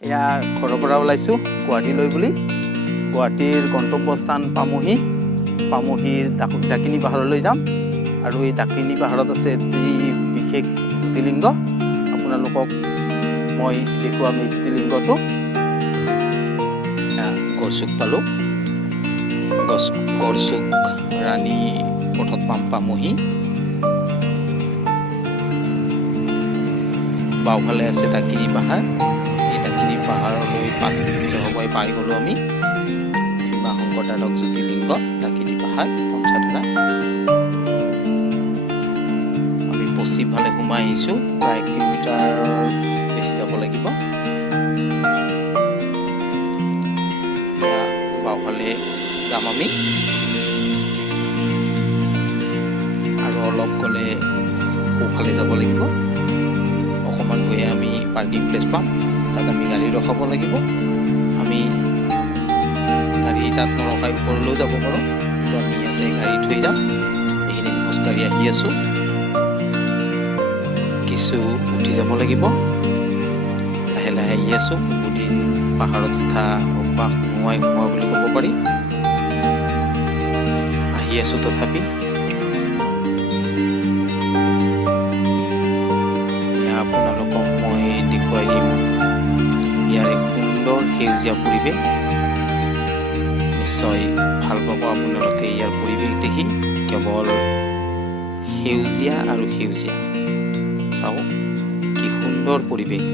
এয়া ঘৰৰ পৰা ওলাইছোঁ গুৱাহাটীলৈ বুলি। গুৱাহাটীৰ গন্তব্যস্থান পামহিৰ ডাকিনী পাহাৰলৈ যাম। আৰু এই ডাকিনী পাহাৰত আছে এটি বিশেষ জ্যোতিৰ্লিংগ। আপোনালোকক মই দেখুৱাম এই জ্যোতিৰ্লিংগটো। গড়চুক পালোঁ, গড়চুক ৰাণী পথত পামহি। বাওঁফালে আছে ডাকিনী পাহাৰ। এই ডাকিনী পাহাৰলৈ 5 কিলোমিটাৰ সময় পাই গ'লোঁ আমি। ভীমা শংকৰ দ্বাদশ জ্যোতিৰ্লিংগ ডাকিনী পাহাৰ পঞ্চাধৰা। আমি পশ্চিমফালে সোমাই আহিছোঁ, প্ৰায় 1 কিলোমিটাৰ বেছি যাব লাগিব। বাওঁফালে যাম আমি, আৰু অলপ গ'লে সোঁফালে যাব লাগিব। অকণমান গৈয়ে আমি পাৰ্কিং প্লেচ পাম, তাত আমি গাড়ী ৰখাব লাগিব। আমি গাড়ী তাত নৰখাই ওপৰলৈও যাব পাৰোঁ, কিন্তু আমি ইয়াতে গাড়ী থৈ যাম। এইখিনি আমি খোজকাঢ়ি আহি আছোঁ, কিছু উঠি যাব লাগিব। লাহে লাহে আহি আছোঁ। বহুদিন পাহাৰত উঠা অভ্যাস নোহোৱা বুলি ক'ব পাৰি। আহি আছোঁ তথাপি। আপোনালোকক মই দেখুৱাই দিম ইয়াৰে সুন্দৰ সেউজীয়া পৰিৱেশ। নিশ্চয় ভাল পাব আপোনালোকে ইয়াৰ পৰিৱেশ দেখি। কেৱল সেউজীয়া আৰু সেউজীয়া। চাওক কি সুন্দৰ পৰিৱেশ,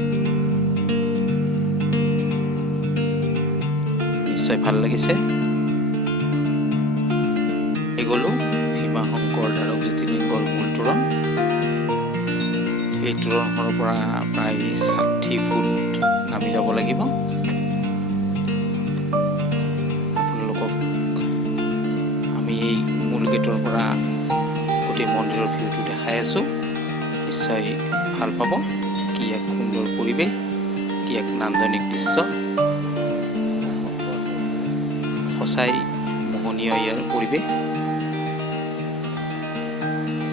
নিশ্চয় ভাল লাগিছে। গ'লো ভীমা শংকৰ দ্বাদশ জ্যোতিৰ্লিংগৰ মূল তোৰণ। এই তোৰণখনৰ পৰা প্ৰায় 60 ফুট নামি যাব লাগিব। আপোনালোকক আমি এই মূল গেটৰ পৰা গোটেই মন্দিৰৰ ভিউটো দেখাই আছোঁ। নিশ্চয় ভাল পাব। কি এক সুন্দৰ পৰিৱেশ, কি এক নান্দনিক দৃশ্য। সঁচাই মোহনীয় ইয়াৰ পৰিৱেশ।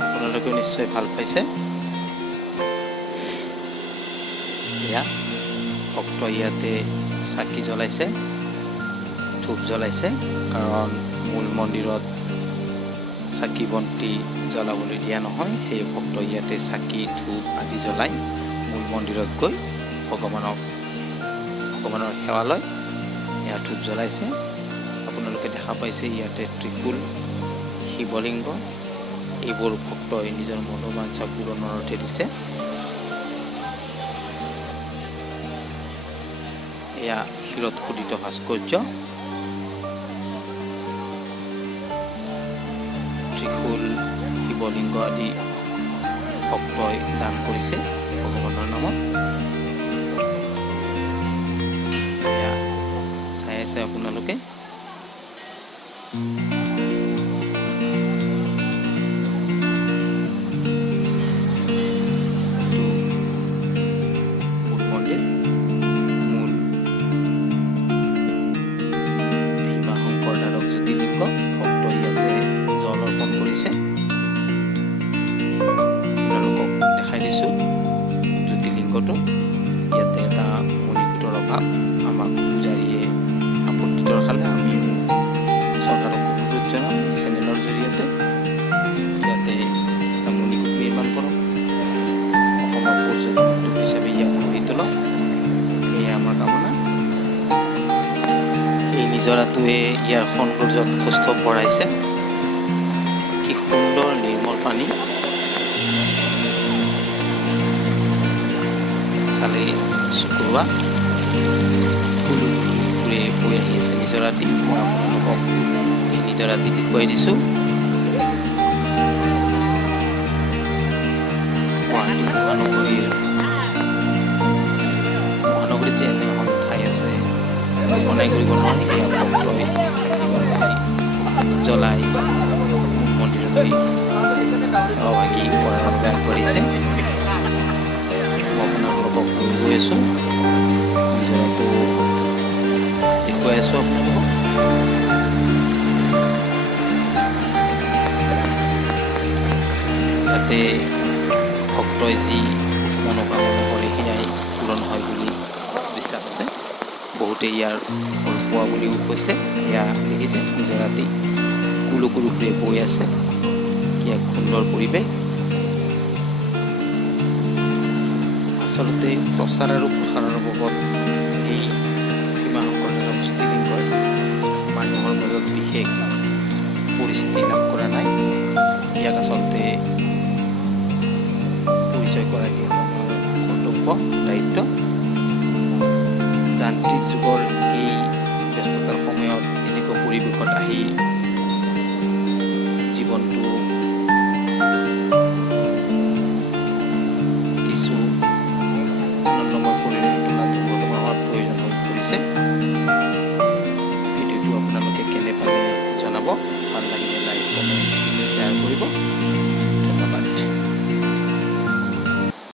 আপোনালোকেও নিশ্চয় ভাল পাইছে। ভক্ত ইয়াতে চাকি জ্বলাইছে, ধূপ জ্বলাইছে, কাৰণ মূল মন্দিৰত চাকি বন্তি জ্বলাবলৈ দিয়া নহয়। সেই ভক্ত ইয়াতে চাকি ধূপ আদি জ্বলাই মূল মন্দিৰত গৈ ভগৱানৰ সেৱা লয়। ইয়াত ধূপ জ্বলাইছে। আপোনালোকে দেখা পাইছে ইয়াতে ত্ৰিশূল, শিৱলিংগ, এইবোৰ ভক্তই নিজৰ মনোবাঞ্ছা পূৰণৰ অৰ্থে দিছে। এয়া শিলত খোদিত ভাস্কৰ্য। ত্ৰিশূল, শিৱলিংগ আদি ভক্তই দান কৰিছে ভগৱানৰ নামত। এয়া চাই আছে আপোনালোকে। ভক্ত ইয়াতে জল অৰ্পণ কৰিছে। আপোনালোকক দেখাই দিছোঁ জ্যোতিৰ্লিংগটো। ইয়াতে এটা মণিকূটৰ অভাৱ। আমাক পূজাৰীয়ে আপত্তি দৰ্শালে। আমি চৰকাৰক অনুৰোধ জনাম এই চেনেলৰ জৰিয়তে ইয়াতে এটা মণিকূট নিৰ্মাণ কৰক। অসমৰ পৰ্যটন উদ্যোগ হিচাপে ইয়াক গঢ়ি তোলক, এয়ে আমাৰ কামনা। এই নিজৰাটোৱে ইয়াৰ সৌন্দৰ্যত সুস্থ বঢ়াইছে। কি সুন্দৰ নিৰ্মল পানী, চালে চকুৰোৱা। ফুলে বৈ আহি আছে নিজৰাটি। মই আপোনালোকক এই নিজৰাটি দেখুৱাই দিছোঁ। গুৱাহাটী মহানগৰীত যে এনে এখন ঠাই আছে বনাই কৰিব নোৱাৰি। এয়া ভক্তই জ্বলাই মন্দিৰলৈ সহভাগী কৰাৰ বাবে আগবাঢ়িছে। মই আপোনালোকক গৈ আছোঁ, নিজৰাটো দেখুৱাই আছোঁ আপোনালোকক। ইয়াতে ভক্তই যি মনোকামনা কৰে সেয়াই পূৰণ হয় বুলি বিশ্বাস আছে। বহুতে ইয়াৰ ফল পোৱা বুলিও কৈছে। এয়া দেখিছে নিজৰাতি কুলো কুলো ফুৰে বৈ আছে, কি এক সুন্দৰ পৰিৱেশ। আচলতে প্ৰচাৰ আৰু প্ৰসাৰৰ বাবদ এই ভীমাশংকৰ ধাম জ্যোতিৰ্লিংগই মানুহৰ মাজত বিশেষ পৰিচিতি লাভ কৰা নাই। ইয়াক আচলতে পৰিচয় কৰাই দিয়াটো আমাৰ কৰ্তব্য, দায়িত্ব। যান্ত্ৰিক যুগৰ এই ব্যস্ততাৰ সময়ত এনেকুৱা পৰিৱেশত আহি জীৱনটো কিছু আনন্দময় কৰি তোলাটো বৰ্তমান আমাৰ প্ৰয়োজন হৈ পৰিছে। ভিডিঅ'টো আপোনালোকে কেনে পালে জনাব, ভাল লাগিলে লাইক কমেণ্ট শ্বেয়াৰ কৰিব।